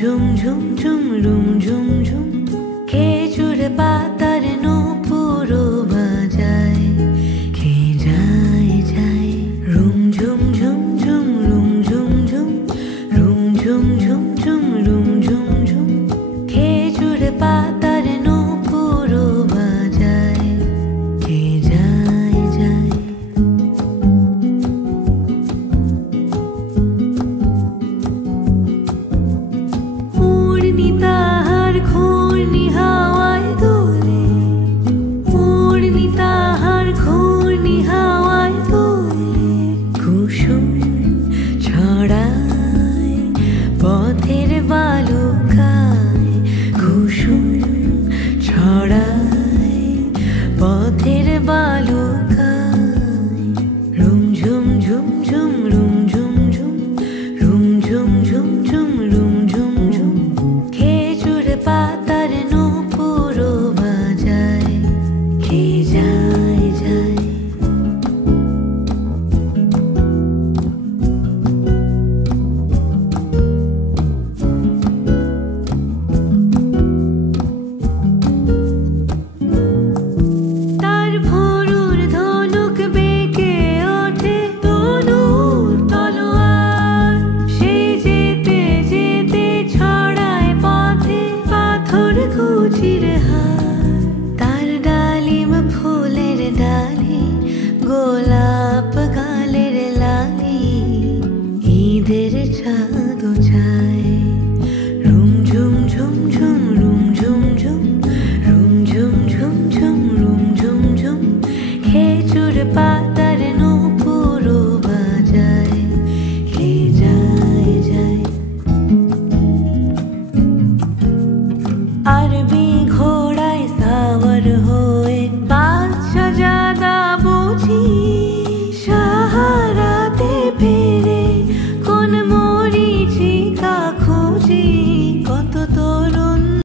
ঝুম ঝুম ঝুম room ঝুম ঝুম খেজুর পাতার নূপুরও বাজায় কে যায় যায় রুম ঝুম ঝুম ঝুম রুম ঝুম ঝুম রুম ঝুম ঝুম ঝুম রুম ঝুম ঝুম খেজুর পাতার নূপুরও বাজায় কে যায় যায় উড়নি তাহার ঘূর্ণি হাওয়ায় দোলে উড়নি তাহার ঘূর্ণি হাওয়ায় দোলে কুসুম ছড়ায় পথের